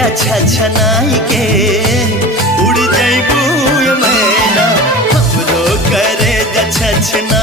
जा छछनाई के उड़ जइबू मैना हमरो करे जा छछना